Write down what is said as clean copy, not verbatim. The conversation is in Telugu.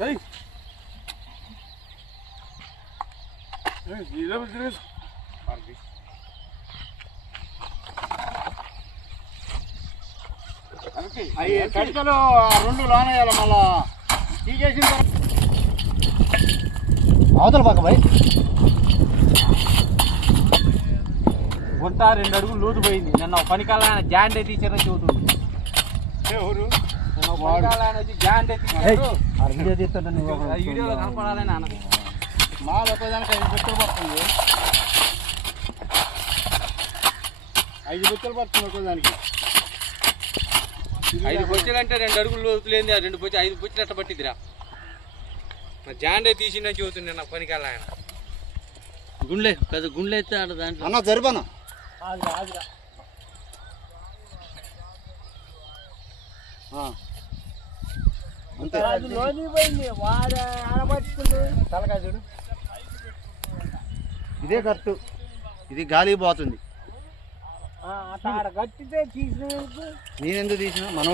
అవి కడికలు 2 లోనేయాలి మళ్ళా తీసేసిన అవతల పక్క భయ్ గుంట 2 అడుగులు లూజు పోయింది. నిన్న పనికాల జాండే తీసారని చెబుతుంది. వీడియోలో కనపడాలని అన్నది. మా ఒక్కదానికి 5 బుట్టలు పడుతుంది. 5 బుట్టలు పడుతుంది ఒక్కదానికి. 5 బొచ్చులు అంటే 2 అడుగులు లోతు లేని 2 బొచ్చులు 5 బొచ్చులు ఎట్ట పట్టిద్దిరా. జాండే తీసిందని చెబుతుంది నిన్న పనికాల ఆయన. గుండె పెద్ద గుండె అయితే ఆడ దాంట్లో అన్న జరిపాను అంతే తలకాయ చూడు. ఇదే కరెక్ట్. ఇది గాలి పోతుంది. నేనెందుకు తీసిన మనం